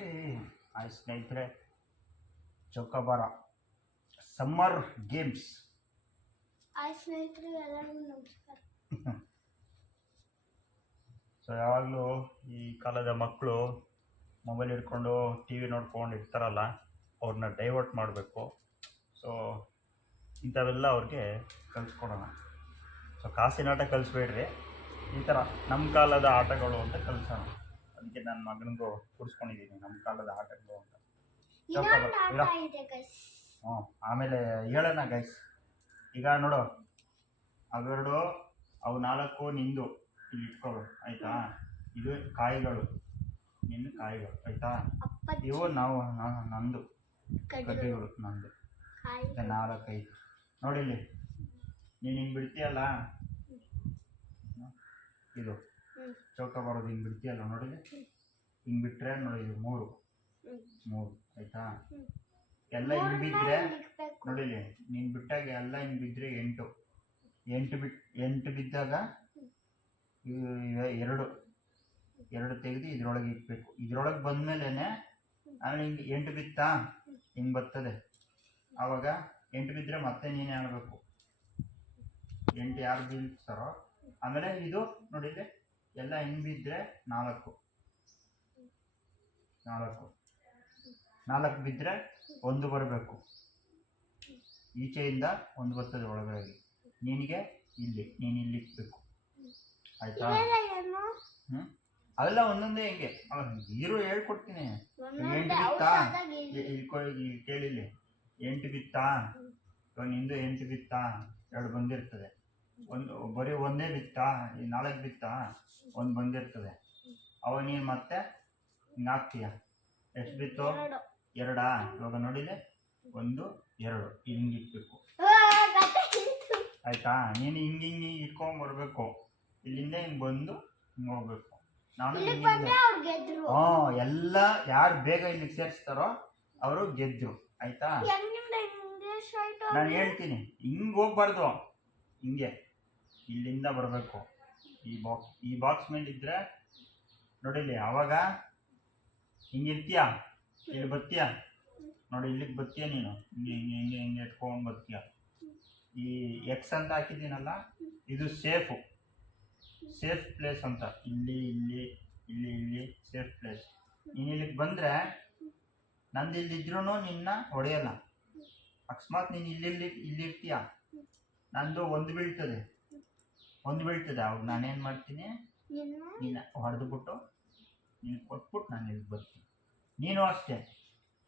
Hi ಸ್ನೇಹಿತರೆ, ಚೌಕಾಬಾರ summer games. Hi ಸ್ನೇಹಿತರೆ, ಎಲ್ಲರಿಗೂ ನಮಸ್ಕಾರ. ಸೊ ಯಾವಾಗಲೂ ಈ ಕಾಲದ ಮಕ್ಕಳು ಮೊಬೈಲ್ ಹಿಡ್ಕೊಂಡು ಟಿ ವಿ ನೋಡ್ಕೊಂಡು ಇರ್ತಾರಲ್ಲ, ಅವ್ರನ್ನ ಡೈವರ್ಟ್ ಮಾಡಬೇಕು. ಸೊ ಇಂಥವೆಲ್ಲ ಅವ್ರಿಗೆ ಕಲಿಸ್ಕೊಡೋಣ. ಸೊ ಕಾಸಿನ ಆಟ ಕಲಿಸ್ಬೇಡ್ರಿ, ಈ ಥರ ನಮ್ಮ ಕಾಲದ ಆಟಗಳು ಅಂತ ಕಲಿಸೋಣ. ಅದಕ್ಕೆ ನನ್ನ ಮಗನಿಗೂ ಕೂರಿಸ್ಕೊಂಡಿದ್ದೀನಿ ನಮ್ಮ ಕಾಲದ ಆಟಗಳು ಅಂತ. ಹ್ಞೂ, ಆಮೇಲೆ ಹೇಳೋಣ ಗೈಸ್. ಈಗ ನೋಡು, ಅವೆರಡು ಅವು 4 ನಿಂದು ಇಲ್ಲಿ ಇಟ್ಕೊಳ್ಳು, ಆಯಿತಾ? ಇದು ಕಾಯಿಗಳು, ನಿನ್ನ ಕಾಯಿಗಳು, ಆಯಿತಾ? ಇವು ನಂದು ಗಡ್ಡೆಗಳು, ನಂದು 4-5. ನೋಡಿಲ್ಲಿ, ನೀನು ಹಿಂಗೆ ಬಿಡ್ತೀಯಲ್ಲ, ಇದು ಚೌಕ ಬರೋದು ಹಿಂಗೆ ಬಿಡ್ತೀಯಲ್ಲ, ನೋಡಿಲಿ, ಹಿಂಗೆ ಬಿಟ್ಟರೆ ನೋಡಿ, ಇದು 3 ಆಯಿತಾ? ಎಲ್ಲ ಹಿಂಗೆ ಬಿದ್ದರೆ ನೋಡಿಲಿ, ನೀನು ಬಿಟ್ಟಾಗ ಎಲ್ಲ ಹಿಂಗೆ ಬಿದ್ದರೆ 8 ಬಿದ್ದಾಗ ಎರಡು ತೆಗೆದು ಇದ್ರೊಳಗೆ ಇಟ್ಬೇಕು. ಇದ್ರೊಳಗೆ ಬಂದಮೇಲೆ ಆಮೇಲೆ ಹಿಂಗೆ 8 ಬಿತ್ತಾ ಹಿಂಗೆ ಬರ್ತದೆ. ಆವಾಗ 8 ಬಿದ್ದರೆ ಮತ್ತೆ ನೀನೇ ಆಡಬೇಕು. 8 ಯಾರು ಬೀಳ್ತಾರೋ ಆಮೇಲೆ ಇದು ನೋಡಿಲಿ, ಎಲ್ಲ ಹಿಂಗೆ ಬಿದ್ದರೆ 4 ಬಿದ್ದರೆ 1 ಬರಬೇಕು. ಈಚೆಯಿಂದ 1 ಬರ್ತದೆ ಒಳಗಡೆ. ನಿನಗೆ ನೀನು ಇಲ್ಲಿ ಇಕ್ಬೇಕು, ಆಯ್ತಾ? ಅವೆಲ್ಲ ಒಂದೊಂದೇ ಹಿಂಗೆ ಹೀರೋ ಹೇಳ್ಕೊಡ್ತೀನಿ. 8 ಬಿತ್ತಾ, ಇಲ್ಲಿ ಕೇಳಿಲ್ಲಿ, 8 ಬಿತ್ತಾ, ನಿಂದು 8 ಬಿತ್ತಾ, 2 ಬಂದಿರ್ತದೆ. ಬರೀ 1 ಬಿತ್ತಾ, 4 ಬಿತ್ತಾ, 1 ಬಂದಿರ್ತದೆ. ಅವಾಗ ನೀನು ಮತ್ತೆ ಹಿಂಗೆ ಹಾಕ್ತೀಯ. ಎಷ್ಟು ಬಿತ್ತು? 2. ಇವಾಗ ನೋಡಿದೆ, 1 2 ಹಿಂಗೆ ಇಟ್ಬೇಕು, ಆಯ್ತಾ? ನೀನು ಹಿಂಗೆ ಇಟ್ಕೊಂಡ್ಬರ್ಬೇಕು. ಇಲ್ಲಿಂದ ಹಿಂಗೆ ಬಂದು ಹಿಂಗೆ ಹೋಗ್ಬೇಕು. ನಾನು ಎಲ್ಲ ಯಾರು ಬೇಗ ಇಲ್ಲಿಗೆ ಸೇರಿಸ್ತಾರೋ ಅವರು ಗೆದ್ರು, ಆಯ್ತಾ? ನಾನು ಹೇಳ್ತೀನಿ, ಹಿಂಗೆ ಹೋಗ್ಬಾರ್ದು, ಹಿಂಗೆ ಇಲ್ಲಿಂದ ಬರಬೇಕು. ಈ ಬಾಕ್ಸ್ ಮೇಲೆ ಇದ್ರೆ ನೋಡಿಲಿ, ಆವಾಗ ಹಿಂಗಿರ್ತೀಯ, ಇಲ್ಲಿ ಬರ್ತೀಯ ನೋಡಿ, ಇಲ್ಲಿಗೆ ಬರ್ತೀಯ ನೀನು, ಹಿಂಗೆ ಇಟ್ಕೊಂಡು ಬರ್ತೀಯ. ಈ ಎಕ್ಸ್ ಅಂತ ಹಾಕಿದ್ದೀನಲ್ಲ, ಇದು ಸೇಫ್ ಪ್ಲೇಸ್ ಅಂತ. ಇಲ್ಲಿ ಸೇಫ್ ಪ್ಲೇಸ್. ನೀನು ಇಲ್ಲಿಗೆ ಬಂದರೆ ನಂದು ಇಲ್ಲಿದ್ರೂ ನಿನ್ನ ಹೊಡೆಯಲ್ಲ. ಅಕಸ್ಮಾತ್ ನೀನು ಇಲ್ಲಿರ್ತೀಯ, ನಂದು 1 ಬೀಳ್ತದೆ. ಅವಾಗ ನಾನೇನು ಮಾಡ್ತೀನಿ, ನೀನು ಹೊಡೆದ್ಬಿಟ್ಟು ನೀನು ಕೊಟ್ಬಿಟ್ಟು ನಾನು ಇಲ್ಲಿ ಬರ್ತೀನಿ. ನೀನು ಅಷ್ಟೇ,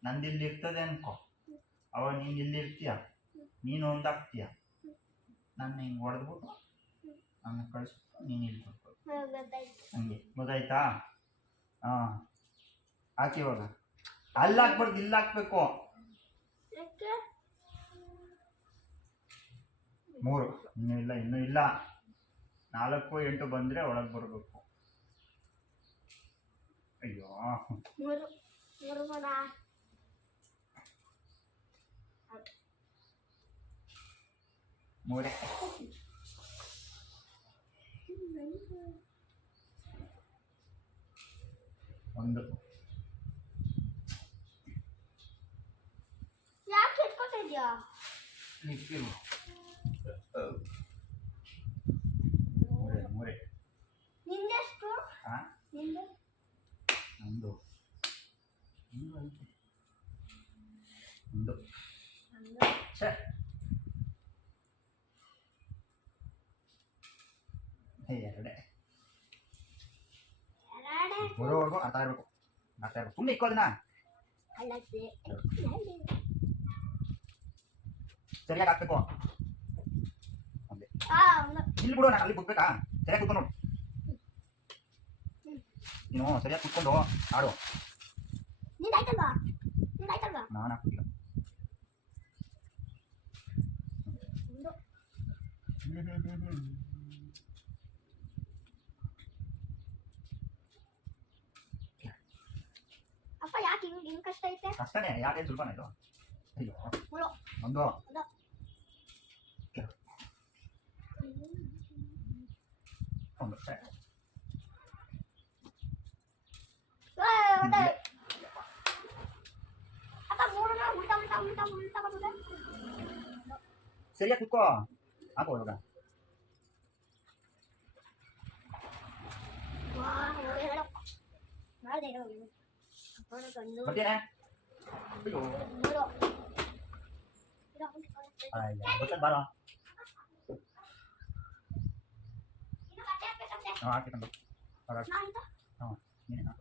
ನಂದು ಇಲ್ಲಿ ಇರ್ತದೆ ಅನ್ಕೋ, ಅವಾಗ ನೀನು ಇಲ್ಲಿರ್ತೀಯ, ನೀನು ಒಂದಾಗ್ತೀಯ. ನಾನು ಹಿಂಗೆ ಹೊಡೆದ್ಬಿಟ್ಟು ನನ್ನ ಕಳಿಸ್ಬಿಟ್ಟು ನೀನು ಇಲ್ಲಿ ಕೊಟ್ಬಿಟ್ಟು ಹಂಗೆ, ಗೊತ್ತಾಯ್ತಾ? ಹಾಂ, ಹಾಕಿ. ಇವಾಗ ಅಲ್ಲಿ ಹಾಕ್ಬಾರ್ದು, ಇಲ್ಲಿ ಹಾಕ್ಬೇಕು. 3 ಇನ್ನೂ ಇಲ್ಲ. 4 8 ಬಂದರೆ ಒಳಗೆ ಬರಬೇಕು. ಅಯ್ಯೋ, 3 1. ಯಾಕೆ ಎತ್ಕೊತಿದ್ಯಾ? ನಿಕ್ಕಿರು 3. ನಿಂದೆಷ್ಟು? ಹಾಂ, ನಿಂದು ನಂದು ಐತೆ 1. ಛೇ, ಬರೋವರೆಗೂ ಆಡ್ತಾ ಇರಬೇಕು. ಸುಮ್ಮನೆ ಇಕ್ಕೋದನ್ನ ಸರಿಯಾಗಿ ಹಾಕ್ಬೇಕು. ಇಲ್ಲಿ ಬಿಡು, ನಾನು ಅಲ್ಲಿ ಬಿಡ್ಬೇಕಾ? ಸರಿಯಾಗಿ ಕೂತ್ಕೊಂಡು ನೋಡು, ನೀನು ಸರಿಯಾಗಿ ಕೂತ್ಕೊಂಡು ಆಡು. ನಾನು ಹಾಕ್ತಿಲ್ಲ. ಅಪ್ಪ, ಯಾಕೆ ಹಿಂಗೆ ಕಷ್ಟ ಐತೆ? ಕಷ್ಟನೇ, ಯಾಕೆ ಸುಲಭನೇ ಇದು. ಅಯ್ಯೋ, 1 1. ಉಲ್ಟಾ ಬಂದಿದೆ. ಸರಿಯಾಗಿ ಕುತ್ಕೋ ಹಾಕೋ ಇವಾಗ. ಮಾಡಿದೆ ಹೇಳೋ ಅಪ್ಪನ ಕಣ್ಣು ಬರ್ತೀರಾ? ಅಯ್ಯೋ ನೋಡು ಗೊತ್ತ ಬಾರ. ಇದು ಕಟ್ಟೆ ಹಾಕ್ಬೇಕಂತೆ. ಹಾಕಿಕೊಂಡು ನಾನಿಂದ ಹಾಂ ನೀನು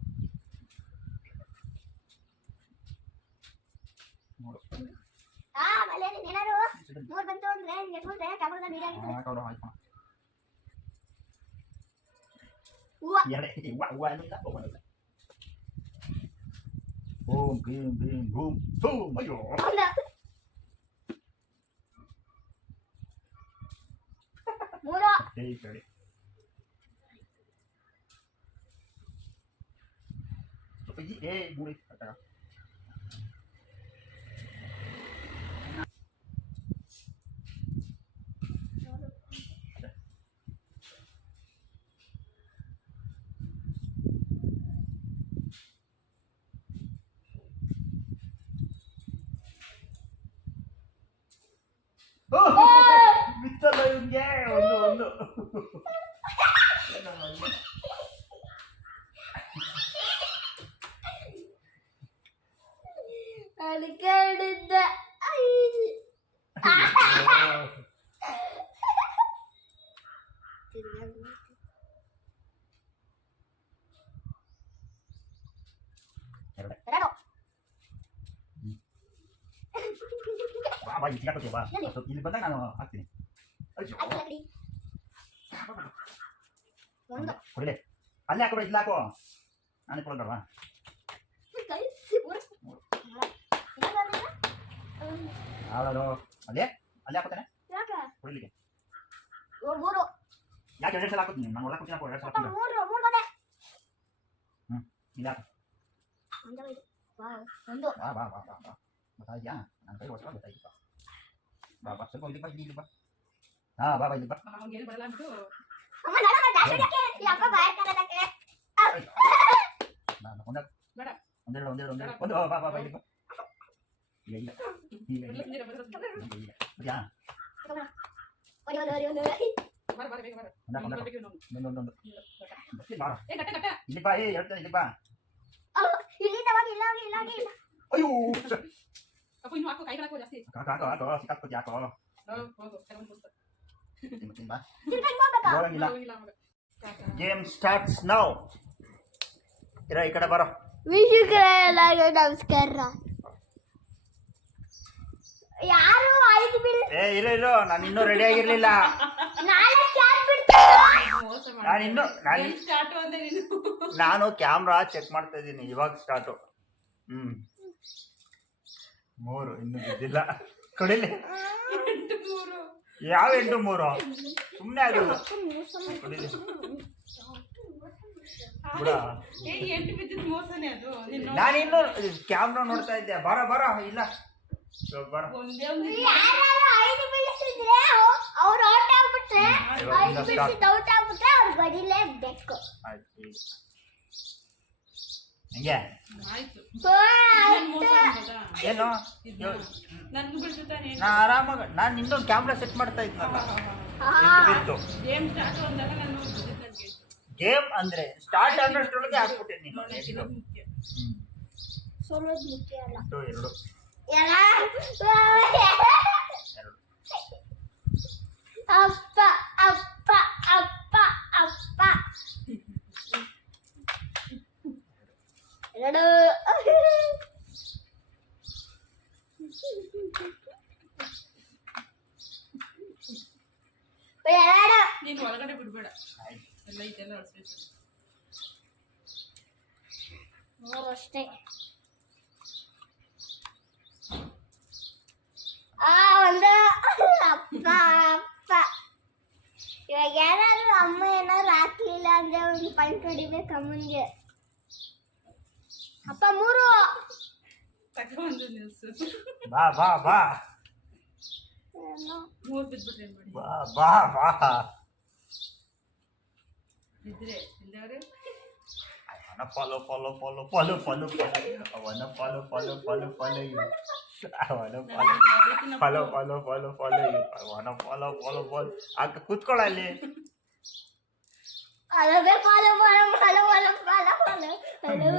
ನೋಡು ಆಮೇಲೆ ಏನಾದ್ರು ಮೂರು ಬಂತು ಅಂದ್ರೆ ಎತ್ಕೊಂಡ್ರೆ ಕ್ಯಾಮ್ರಾದ ವೀಡಿಯೋ ಆಗಿರ್ತದೆ. ಹಾಕೋರು ಆಯ್ತು. ಹೂವ ಎರಡೇ ಹೂವು ಅನ್ನೋಲ್ಲ ಹೋಗೋಲ್ಲ. Boom beam beam boom boom. ಅಯ್ಯೋ ಒಂದು ಮೂರು ಈ ಕಡೆ ಸ್ವಲ್ಪ ಏ ಮೂಡಿ ಕಟ್ಟಾಗ ಬಿತ್ತಲ್ಲ ಇವ್ನಿಗೆ ಒಂದು ಅದಕ್ಕೆ ಹಿಡಿದ್ದೆ. ಎರಡೇ ಎರಡು ಬಾ ಬಾ ಇಲ್ಲಿ ಹಾಕೋತೀಯ ಬಾ. ಸ್ವಲ್ಪ ಇಲ್ಲಿ ಬಂದಾಗ ನಾನು ಹಾಕ್ತೀನಿ. ಅಯ್ಯೋ ಹಾಕಿ ಒಂದು ಕೊಡಲೇ ಅಲ್ಲೇ ಹಾಕೋಬೇಡ ಇಲ್ಲಿ ಹಾಕೋ. ನಾನೇ ಕೊಡೋದಲ್ವಾ? ಕೈ ಯಾವ್ದು ಅಲ್ಲೇ ಅಲ್ಲೇ ಹಾಕೋತಾನೆ ಯಾಕೆ ಕೊಡಲಿಕ್ಕೆ. ಮೂರು ಯಾಕೆ ಎರಡು ಸಲ ಹಾಕೋತೀನಿ ನಾನು. ಒಳಗೆ ಕೂತೀನಿ ಹಾಕೋ ಎರಡು ಸಲ ಹಾಕೋದು. ಮೂರು ಮೂರು ಬಂದೆ. ಇಲ್ಲಿ ಹಾಕು. ಒಂದು ಬಾ ಬಾ ಬಾ ಬಾ ಬಾ ಗೊತ್ತಾಯ್ತಾ? ನನ್ನ ಕೈ ಹೊಸ ಗೊತ್ತಾಯ್ತು. ಬಾ ಬಾ ಸ್ವಲ್ಪ ಇಲ್ಲಿ ಬಾ ಇಲ್ಲಿ ಬಾ. ಹಾಂ ಬಾ ಬಾ ಇಲ್ಲಿ ಬಾ. ಅವ್ನಿಗೇನು ಬರಲ್ಲ ಅಂದ್ಬಿಟ್ಟು ಅಮ್ಮ ನೋಡಮ್ಮ ಜಾಸ್ತಿ ಈ ಅಪ್ಪ ಬಾಯ್ ಕನ್ನಡಕ್ಕೆ ನಾನು ಒಂದೇ ಬೇಡ. ಒಂದೆರಡು ಒಂದು ಬಾ ಬಾ ಬಾ ಇಲ್ಲಿ ಬಾ. ಇಲ್ಲ ಇಲ್ಲ ಇಲ್ಲ ಇಲ್ಲ ನೀರು ಬರೋದು. ಇಲ್ಲ ಯಾ ಒಂದು ಬರ ಬರ ಬೇಗ ಬರ. ಒಂದ ಬರ್ಬೇಕು ಇನ್ನೊಂದು. ಒಂದೊಂದು ಬಾ ಏ ಕಟ್ಟೆ ಕಟ್ಟೆ. ಇಲ್ಲಿ ಬಾ. ಹೇಳ್ತಾ ಇಲ್ಲಿ ಬಾ. ಇಲ್ಲಿಂದ ಹೋಗಿ ಇಲ್ಲ ಹೋಗಿ ಇಲ್ಲ ಹೋಗಿ ಇಲ್ಲ ಅಯ್ಯೋ ಅಪ್ಪ ಇನ್ನು ಹಾಕೋ ಕೈ ಹಾಕೋ ಜಾಸ್ತಿ. ಹಾಕೋ ಹಾಕೋ ಸಿಕ್ಕಾಕ್ಕೋತಿ ಹಾಕೋ. ಹೋಗು ಕೆಲವೊಂದು ಪುಸ್ತಕ. ತಿಂತೀನಿ ಬಾ. ತಿರ್ಗಾ ಹಿಂಗ್ ಹೋಗ್ಬೇಕಾ? ಹೋಗಂಗಿಲ್ಲ. ಹೋಗಿಲ್ಲ ಮಗ. Game starts now. ಇರ ಈ ಕಡೆ ಬರೋ. ವೀಕ್ಷಕರೆಲ್ಲರಿಗೂ ನಮಸ್ಕಾರ. ಯಾರು 5 ಬಿಲ್ ಏ ಇರೋ ನಾನು ಇನ್ನೂ ರೆಡಿ ಆಗಿರ್ಲಿಲ್ಲ. 4 ಯಾರು ಬಿಡ್ತಾರೆ? ಮೋಸ ನಾನು ಸ್ಟಾರ್ಟ್ ಅಂದೆ ನೀನು. ನಾನು ಕ್ಯಾಮ್ರಾ ಚೆಕ್ ಮಾಡ್ತಾ ಇದ್ದೀನಿ. ಇವಾಗ ಸ್ಟಾರ್ಟು. 3 ಇನ್ನೂ ಬಿದ್ದಿಲ್ಲ. ಕೊಡಿಲಿ. 8 3. ಯಾವ 8 3 ಸುಮ್ಮನೆ ಆಗಿಲ್ಲ. ಕೊಡಿಲಿ ಬಿಡ. ಏ 8 ಬಿದ್ದಿದ್ದು ಮೋಸನೇ ಅದು. ನೀನು ನಾನು ಇನ್ನೂ ಕ್ಯಾಮ್ರಾ ನೋಡ್ತಾ ಇದ್ದೆ. ಬರ ಇಲ್ಲ ಇವಾಗ ಬರ. ಒಂದೇ ಒಂದು ಯಾರು 5 ಬಿಡಿಸಿದ್ರೆ ಅವ್ರು ಔಟ್ ಆಗ್ಬಿಟ್ರೆ 5 ಬಿಡಿಸಿದ್ದು ಔಟ್ ಆಗ್ಬಿಟ್ರೆ ಅವ್ರು ಬಡಿಲೇಬೇಕು. ಆಯ್ತು ಹೆಂಗೆ ಆಯ್ತು. ಸೊ ನಾನ್ ಮೋಸ ಅನ್ಬೋದಾ? ಏನು ನನ್ಗೂ ಬಿಡ್ತಾನೆ. ನಾ ಆರಾಮಾಗ ನಾನು ಇನ್ನೊಂದು ಕ್ಯಾಮ್ರಾ ಸೆಟ್ ಮಾಡ್ತಾ ಇದ್ನಲ್ಲ. ಬಿತ್ತು ಗೇಮ್ ಸ್ಟಾರ್ಟ್ ಅಂದಾಗ ನಾನು ಬಿದ್ದಿದ್ದು ನನಗೆ. ಗೇಮ್ ಅಂದ್ರೆ ಸ್ಟಾರ್ಟ್ ಅನ್ನೋಷ್ಟ್ರೊಳಗೆ ಹಾಕ್ಬಿಟ್ಟೆ ನೀನು. ನೋಡಿ ಇದೊಂದು ಮುಖ್ಯ. ಸೋಲೋದು ಮುಖ್ಯ ಅಲ್ಲ. 2 ಅಪ್ಪ ಅಪ್ಪ ಅಪ್ಪ ಅಪ್ಪ 2 ನೀನು ಒಳಗಡೆ ಬಿಡಬೇಡ. ಎಲ್ಲ ಇದೆಲ್ಲ ಅಳಿಸ್ಬೇಕು. 3 ಅಷ್ಟೇ. ಒಂದು ಅಪ್ಪ ಅಪ್ಪ. ಇವಾಗ ಯಾರಾದ್ರೂ ಅಮ್ಮ ಏನಾದ್ರು ಹಾಕ್ಲಿಲ್ಲ ಅಂದ್ರೆ ಒಂದು ಪಾಯಿಂಟ್ ಹೊಡಿಬೇಕು ಅಮ್ಮನಿಗೆ. ಅಪ್ಪ 3 ತಗೊಂಡು ನಿಲ್ಸು. ಬಾ ಬಾ ಬಾ 3 ಬಿದ್ಬಿಟ್ರೆ ಏನ್ ಮಾಡಿ? ಬಾ ಬಾ ಬಾ ಬಿದ್ರೆ ಇಲ್ಲವ್ರೆ ಅವನ ಫಾಲೋ. ಅವನ ಫಾಲೋ ಅಕ್ಕ ಕೂತ್ಕೊಳ್ಳ ಅಲ್ಲಿ. ಅದೇ ಫಾಲೋ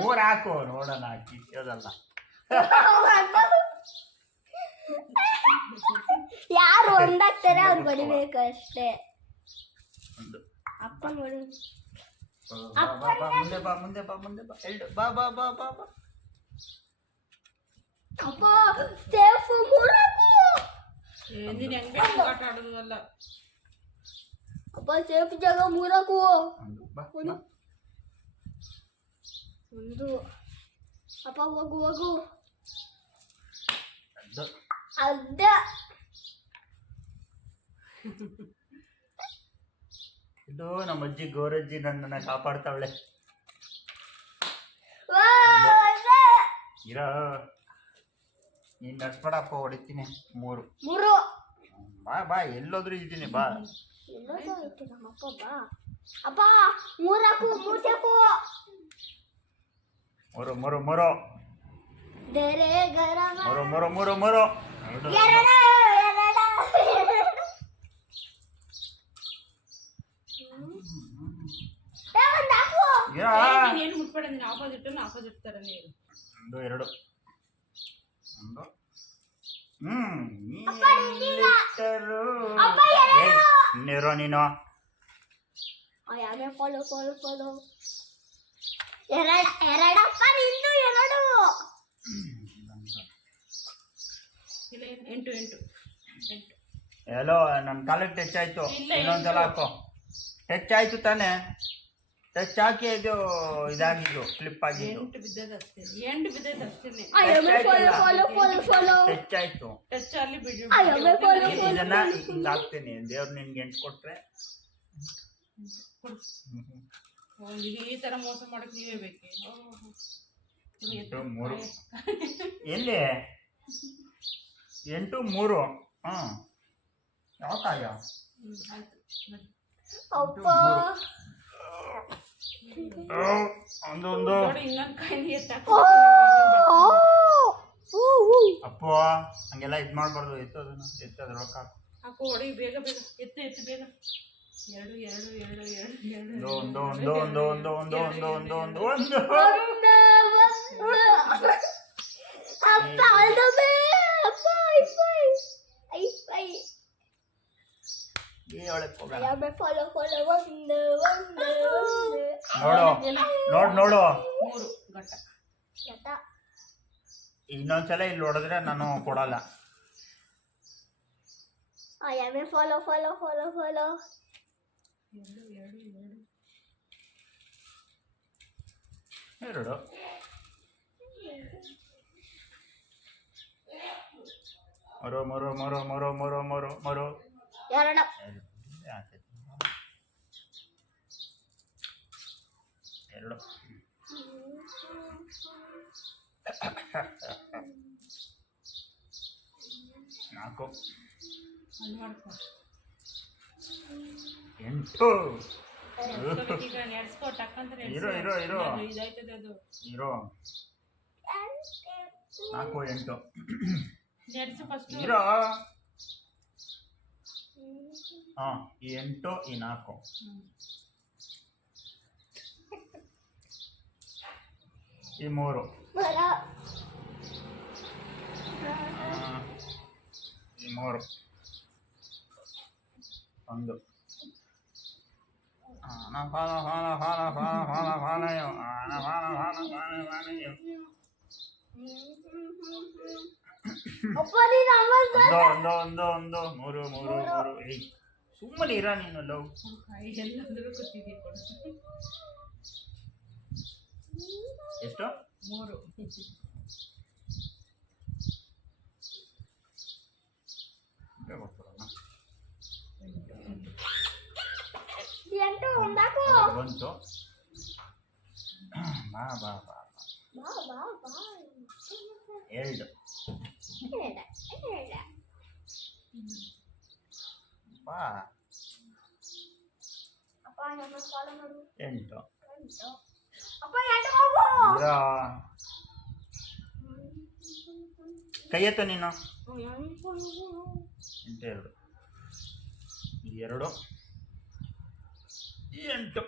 ಮೂರ್ ಹಾಕು ನೋಡೋಣ ಕಿತ್ತೋದಲ್ಲ. ಯಾರು ಒಂದಾಗ್ತಾರೆ ಅವ್ರು ಬಡಿಬೇಕು ಅಷ್ಟೇ. ಒಂದು ಅಪ್ಪ ನೋಡಿ ಮುಂದೆ ಬಾ ಮುಂದೆ ಬಾ ಮುಂದೆ ಬಾ ಎರಡು ಬಾ ಬಾ ಬಾ ಬಾ ಬಾ. ಅಪ್ಪ ಸೇಫ್ ಮೂರಕು. ನೀನು ಹೆಂಗ್ ಬೇಕು ಆಟ ಆಡೋದು ಅಲ್ಲ. ಅಪ್ಪ ಸೇಫ್ ಜಾಗ ಮೂರಕು. ಒಂದು ಬಾ ಒಂದು ಒಂದು ಅಪ್ಪ ಹೋಗು ಹೋಗು. ಒಂದು ಅದ ಇದು ನಮ್ಮ ಅಜ್ಜಿ ಗೋರಜ್ಜಿ ನನ್ನನ್ನ ಕಾಪಾಡ್ತಾವಳೆ. ಇರೋ ನೀನ್ ನಡ್ಸ್ಬೇಡಪ್ಪ ಹೊಡಿತೀನಿ. ಮೂರು ಮೂರು ಬಾ ಬಾ ಎಲ್ಲೋದ್ರೂ ಇದ್ದೀನಿ ಬಾ. ಎಲ್ಲೋದು ಐತೆ ನಮ್ಮಪ್ಪ ಬಾ. ಅಪ್ಪ ಮೂರಕು ಮೂರು ಸೇಫು. ಮೂರು ಮೂರು ಮೂರು ಬೇರೆ ಗರಮ ಮೂರು ಮೂರು ಮೂರು ಮೂರು ಎರಡು ಎರಡು ಒಂದು ಹಾಕು. ಇರೋ. ಏನು ಮುಟ್ಬೇಡ, ನೀನು ಆಪೋಸಿಟ್ ತರ ನೀರು. ಒಂದು ಎರಡು ಒಂದು ಅಪ್ಪ ಎರಡು. ಇನ್ನಿರೋ ನೀನು. ಯಾವ್ದೇ ಫಾಲೋ ಫಾಲೋ ಫಾಲೋ. ಎರಡಪ್ಪ ನಿಂದು ಎರಡು. ಇಲ್ಲ ಎಂಟು ಎಂಟು ಎಂಟು. ಎಲ್ಲೋ ನನ್ನ ಕಾಲಿಗೆ ಟಚ್ ಆಯ್ತು. ಇಲ್ಲ, ಇನ್ನೊಂದ್ಸಲ ಹಾಕೋ. ಟಚ್ ಆಯ್ತು ತಾನೆ. ಟಚ್ ಹಾಕಿ ಇದು ಇದಾಗಿದ್ದು ಫ್ಲಿಪ್ ಆಗಿದ್ದು. ಎಂಟು ಬಿದ್ದದ ಅಷ್ಟೇ, ಎಂಟು ಬಿದ್ದದ ಅಷ್ಟೇನೆ. Follow follow follow follow. Touch ಆಯ್ತು. ಟಚ್ ಅಲ್ಲಿ ಬಿಡು. ಇದನ್ನ ಹಿಂಗ್ ಹಾಕ್ತೀನಿ. ದೇವ್ರು ನಿನ್ಗೆ ಎಂಟು ಕೊಟ್ರೆ ಈ ತರ ಮೋಸ ಮಾಡಕ್ ನೀವೇ ಬೇಕೆ. ಎಂಟು ಮೂರು ಎಲ್ಲಿ ಎಂಟು ಮೂರು. ಯಾವ ಕಾಯ ಅಪ್ಪ ಒಂದು ಒಂದು ಇನ್ನೊಂದು ಕಾಯಿ ಅಪ್ಪ ಹಂಗೆಲ್ಲ ಇದ್ ಮಾಡ್ಬಾರ್ದು. ಎತ್ತದ್ರ ರೊಕ್ಕ ಹಾಕು ಹೊಡಿ ಬೇಗ ಬೇಗ ಎತ್ತು ಎತ್ತು ಬೇಗ. ಎರಡು ಎರಡು ಎರಡು ಎರಡು ಎರಡು ಒಂದು ಒಂದು ಒಂದು ಒಂದು ಒಂದು ಒಂದು ಒಂದು ಒಂದು ಒಂದು ಅಪ್ಪ ಅಲ್ದಬೇ ಅಪ್ಪ ಐ ಈ ಒಳಗೆ ಹೋಗೋಣ. ಯಾವ್ದೇ ಫಾಲೋ ಫಾಲೋ ಒಂದು ಒಂದು ನೋಡು ನೋಡು ನೋಡು. ಮೂರು ಗಟ್ಟ ಗಟ್ಟ. ಇನ್ನೊಂದ್ಸಲ ಇಲ್ಲಿ ಹೊಡೆದ್ರೆ ನಾನು ಕೊಡಲ್ಲ. ಯಾವ್ದೇ ಫಾಲೋ ಫಾಲೋ ಫಾಲೋ ಫಾಲೋ. ಎರಡು ಎರಡು ಎರಡು ಎರಡು ಮರೋ ಮರೋ ಮರೋ ಮರೋ ಮರೋ ಮರೋ ಮರೋ ಎರಡು ಎರಡು ನಾಲ್ಕು ಒಂದು ಮಾಡ್ಕೊ. ಎಂಟು ಈಗ ನೆಡ್ಸ್ಕೊ ಟಕ್ಕಂತ ಇರೋ ಇರೋ ಇರೋ ಇದಾಯ್ತದೆ ಅದು. ಇರೋ ನಾಲ್ಕು ಎಂಟು ನೆಡ್ಸು ಫಸ್ಟ್. ಇರೋ ಈ ಎಂಟು ಈ ನಾಲ್ಕು ಈ ಮೂರು ಮರ ಈ ಮೂರು ಒಂದು ಅಪ್ಪ ನೀನು ಒಂದು ಒಂದು ಒಂದು ಮೂರು ಮೂರು ಮೂರು. ಸುಮ್ಮನೆ ಇರ ನೀನು ಲವ್. ಕಾಯಿ ಎಲ್ಲಂದ್ರೂ ಗೊತ್ತಿದೆ ಕೊಡು. ಎಷ್ಟು ಮೂರು ಎಂಟು ಒಂದಾಕು. ಬಂತು. ಬಾ ಬಾ ಬಾ ಬಾ ಬಾ ಬಾ. ಎರಡು ಬಾ. ಅಪ್ಪ ನಮ್ಮ ಫಾಲೋ ಮಾಡು. ಎಂಟು ಅಪ್ಪ ಎಂಟು ಹೋಗು. ಇರೋ ಕೈ ಎತ್ತು ನೀನು. 8 2 8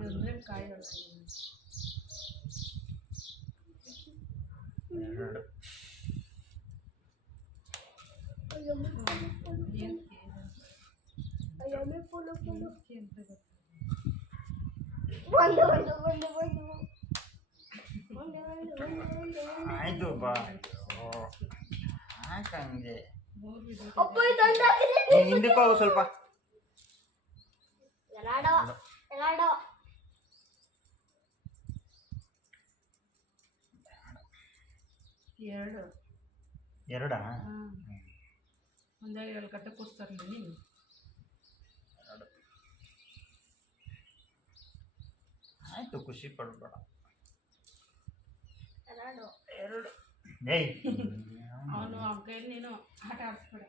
ಇದೊಂದ್ರೆ ಕಾಯಿಗಳು 2 ಆಯ್ತು ಬಾ. ಯಾಕಂಗೆ ಅಪ್ಪ ಇದೊಂದಾಗಿದೆ. ನೀನ್ ಹಿಂದಕ್ಕೆ ಹೋಗು ಸ್ವಲ್ಪ. ಎರಡು 2 ಒಂದಾಗ 2 ಕಟ್ಟ ಕೂರಿಸ್ತಾರೆ ನೀನು. ಆಯ್ತು, ಖುಷಿ ಪಡ್ಬೇಡ. 2 ಏಯ್ ಅವನು ಅವ್ನ ಕೈಯಲ್ಲಿ ನೀನು ಆಟ ಆಡಿಸ್ಬೇಡ.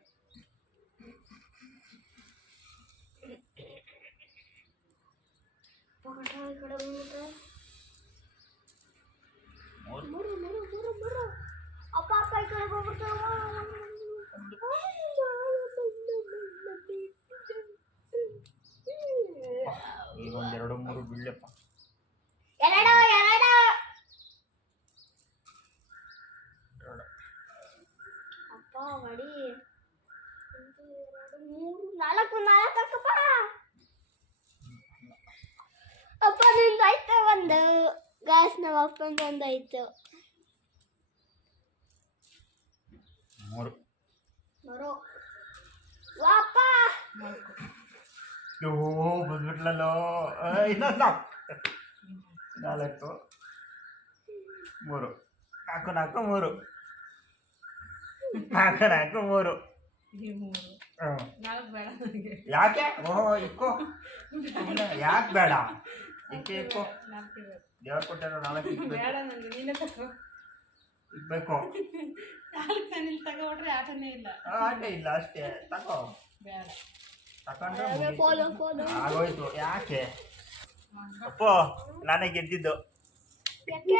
ಅಪ್ಪ ಈ ಕಡೆ ಹೋಗ್ಬಿಡ್ತಾವ. ಈಗ 1 2 3 ಬೀಳಪ್ಪ. 2 ಅಪ್ಪ ಮಡಿ 4 ಅಕ್ಕಪ್ಪ. ಅಪ್ಪ ನಿಂದು ಆಯ್ತು ಒಂದು ಗ್ಯಾಸ್ ನಮ್ಮ ಅಪ್ಪಂದು ಒಂದು ಆಯ್ತು. 3 ವಾಪ ಯೋ ಬಂದ್ಬಿಟ್ಲಲ್ಲೋ. ಇನ್ನೊಂದು 4 3 4 4 3 ಈ 3 4 ಬೇಡ ನನಗೆ. ಯಾಕೆ? ಇಕ್ಕೋ. ಯಾಕೆ ಬೇಡ? ಇಕ್ಕೋ. 4 ಬೇಡ. ದೇವ್ರ ಕೊಟ್ಟಾರ 4 ಇಕ್ಬೇಕು. ಬೇಡ ನನಗೆ, ನೀನೇ ತಗೋ. ಇಕ್ಬೇಕು. 4 ನೀನು ತಗೊಬಿಟ್ರೆ ಆಟನೇ ಇಲ್ಲ. ಆಟ ಇಲ್ಲ ಅಷ್ಟೇ. ತಗೋ. ಬೇಡ. ತಗೊಂಡ್ರೆ ಫೋನು ಆಗೋಯ್ತು. ಯಾಕೆ? ಅಪ್ಪೋ ನಾನೇ ಗೆದ್ದಿದ್ದು. ಯಾಕೆ